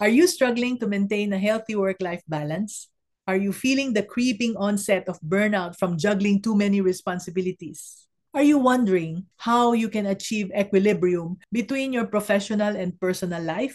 Are you struggling to maintain a healthy work-life balance? Are you feeling the creeping onset of burnout from juggling too many responsibilities? Are you wondering how you can achieve equilibrium between your professional and personal life?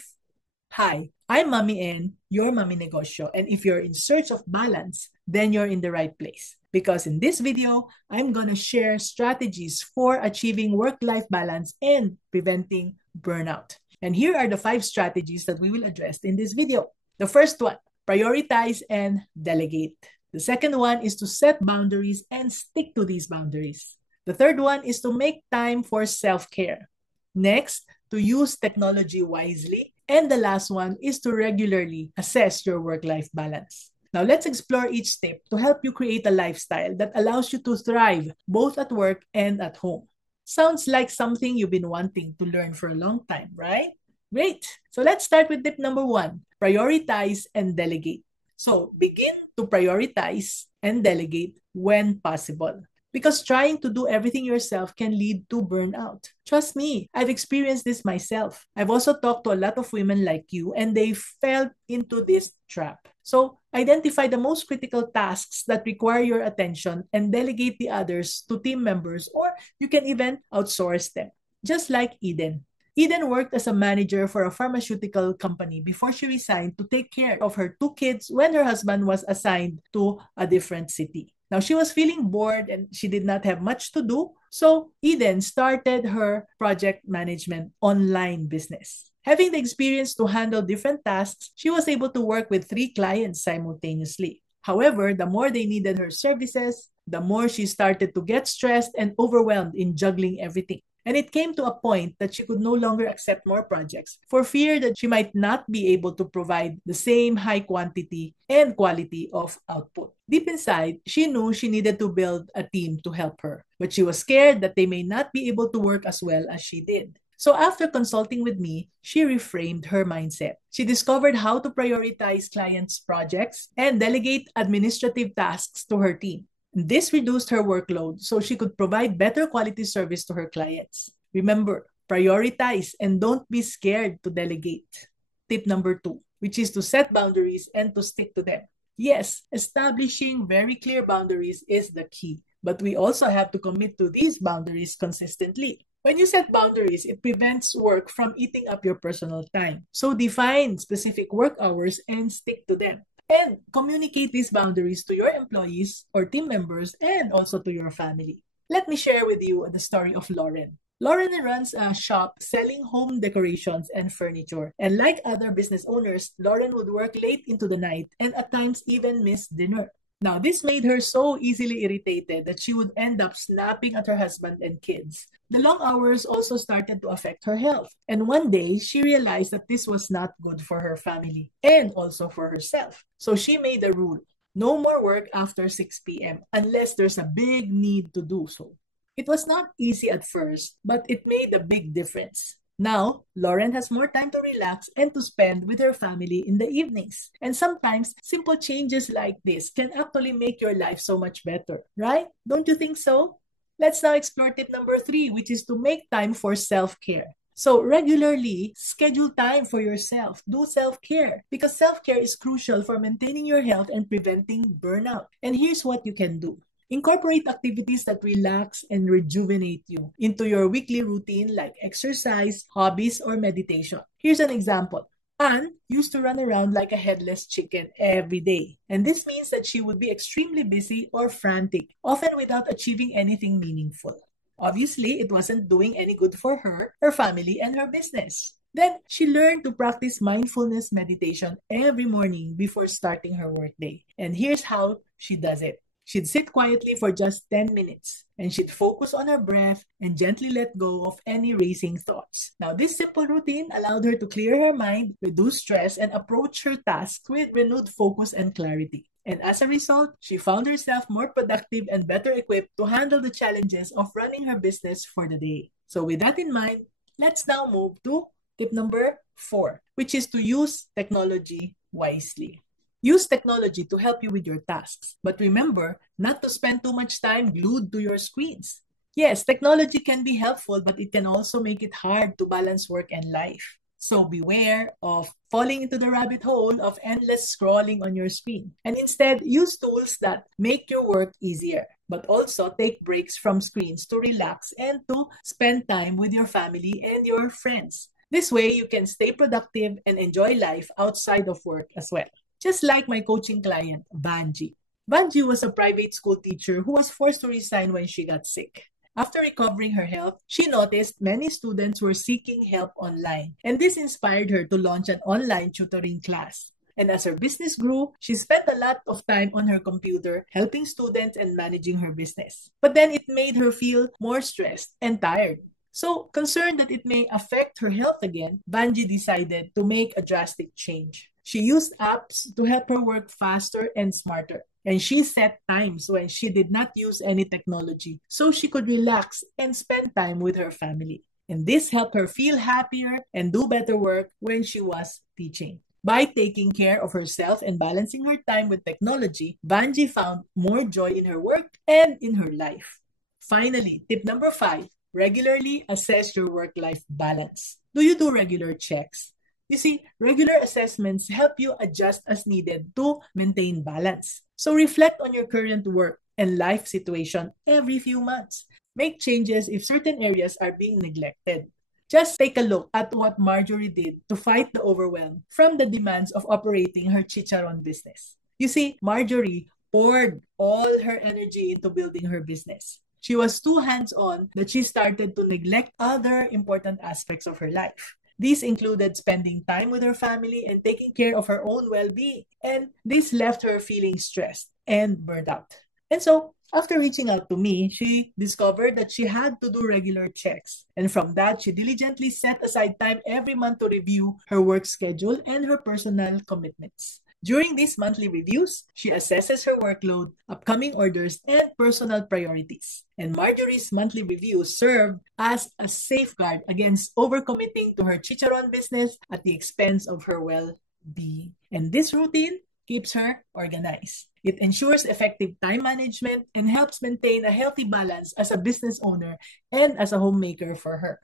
Hi, I'm Mami N, your Mami Negosyo, and if you're in search of balance, then you're in the right place. Because in this video, I'm gonna share strategies for achieving work-life balance and preventing burnout. And here are the 5 strategies that we will address in this video. The first one, prioritize and delegate. The second one is to set boundaries and stick to these boundaries. The third one is to make time for self-care. Next, to use technology wisely. And the last one is to regularly assess your work-life balance. Now, let's explore each step to help you create a lifestyle that allows you to thrive both at work and at home. Sounds like something you've been wanting to learn for a long time, right? Great. So let's start with tip number 1, prioritize and delegate. So begin to prioritize and delegate when possible, because trying to do everything yourself can lead to burnout. Trust me, I've experienced this myself. I've also talked to a lot of women like you, and they fell into this trap. So identify the most critical tasks that require your attention and delegate the others to team members, or you can even outsource them. Just like Eden. Eden worked as a manager for a pharmaceutical company before she resigned to take care of her 2 kids when her husband was assigned to a different city. Now, she was feeling bored and she did not have much to do. So, Eden started her project management online business. Having the experience to handle different tasks, she was able to work with 3 clients simultaneously. However, the more they needed her services, the more she started to get stressed and overwhelmed in juggling everything. And it came to a point that she could no longer accept more projects for fear that she might not be able to provide the same high quantity and quality of output. Deep inside, she knew she needed to build a team to help her, but she was scared that they may not be able to work as well as she did. So after consulting with me, she reframed her mindset. She discovered how to prioritize clients' projects and delegate administrative tasks to her team. This reduced her workload so she could provide better quality service to her clients. Remember, prioritize and don't be scared to delegate. Tip number 2, which is to set boundaries and to stick to them. Yes, establishing very clear boundaries is the key, but we also have to commit to these boundaries consistently. When you set boundaries, it prevents work from eating up your personal time. So define specific work hours and stick to them. And communicate these boundaries to your employees or team members and also to your family. Let me share with you the story of Lauren. Lauren runs a shop selling home decorations and furniture. And like other business owners, Lauren would work late into the night and at times even miss dinner. Now, this made her so easily irritated that she would end up snapping at her husband and kids. The long hours also started to affect her health. And one day, she realized that this was not good for her family and also for herself. So she made a rule: no more work after 6 p.m. unless there's a big need to do so. It was not easy at first, but it made a big difference. Now, Lauren has more time to relax and to spend with her family in the evenings. And sometimes, simple changes like this can actually make your life so much better, right? Don't you think so? Let's now explore tip number 3, which is to make time for self-care. So regularly schedule time for yourself. Do self-care because self-care is crucial for maintaining your health and preventing burnout. And here's what you can do. Incorporate activities that relax and rejuvenate you into your weekly routine like exercise, hobbies, or meditation. Here's an example. Anne used to run around like a headless chicken every day. And this means that she would be extremely busy or frantic, often without achieving anything meaningful. Obviously, it wasn't doing any good for her, her family, and her business. Then she learned to practice mindfulness meditation every morning before starting her workday. And here's how she does it. She'd sit quietly for just 10 minutes and she'd focus on her breath and gently let go of any racing thoughts. Now, this simple routine allowed her to clear her mind, reduce stress, and approach her tasks with renewed focus and clarity. And as a result, she found herself more productive and better equipped to handle the challenges of running her business for the day. So, with that in mind, let's now move to tip number 4, which is to use technology wisely. Use technology to help you with your tasks, but remember not to spend too much time glued to your screens. Yes, technology can be helpful, but it can also make it hard to balance work and life. So beware of falling into the rabbit hole of endless scrolling on your screen. And instead, use tools that make your work easier, but also take breaks from screens to relax and to spend time with your family and your friends. This way, you can stay productive and enjoy life outside of work as well. Just like my coaching client, Banji. Banji was a private school teacher who was forced to resign when she got sick. After recovering her health, she noticed many students were seeking help online, and this inspired her to launch an online tutoring class. And as her business grew, she spent a lot of time on her computer helping students and managing her business. But then it made her feel more stressed and tired. So, concerned that it may affect her health again, Banji decided to make a drastic change. She used apps to help her work faster and smarter. And she set times when she did not use any technology so she could relax and spend time with her family. And this helped her feel happier and do better work when she was teaching. By taking care of herself and balancing her time with technology, Banji found more joy in her work and in her life. Finally, tip number 5, regularly assess your work-life balance. Do you do regular checks? You see, regular assessments help you adjust as needed to maintain balance. So reflect on your current work and life situation every few months. Make changes if certain areas are being neglected. Just take a look at what Marjorie did to fight the overwhelm from the demands of operating her chicharon business. You see, Marjorie poured all her energy into building her business. She was too hands-on that she started to neglect other important aspects of her life. These included spending time with her family and taking care of her own well-being. And this left her feeling stressed and burned out. And so, after reaching out to me, she discovered that she had to do regular checks. And from that, she diligently set aside time every month to review her work schedule and her personal commitments. During these monthly reviews, she assesses her workload, upcoming orders, and personal priorities. And Marjorie's monthly reviews serve as a safeguard against overcommitting to her chicharon business at the expense of her well-being. And this routine keeps her organized. It ensures effective time management and helps maintain a healthy balance as a business owner and as a homemaker for her.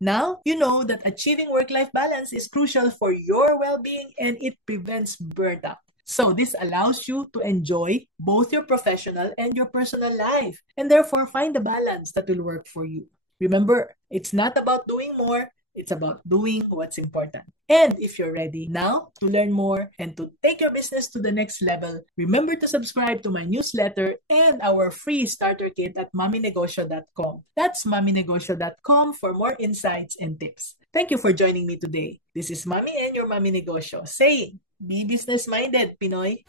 Now, you know that achieving work-life balance is crucial for your well-being and it prevents burnout. So this allows you to enjoy both your professional and your personal life and therefore find a balance that will work for you. Remember, it's not about doing more, it's about doing what's important. And if you're ready now to learn more and to take your business to the next level, remember to subscribe to my newsletter and our free starter kit at maminegosyo.com. That's maminegosyo.com for more insights and tips. Thank you for joining me today. This is Mami and your Mami Negosyo saying, be business-minded, Pinoy.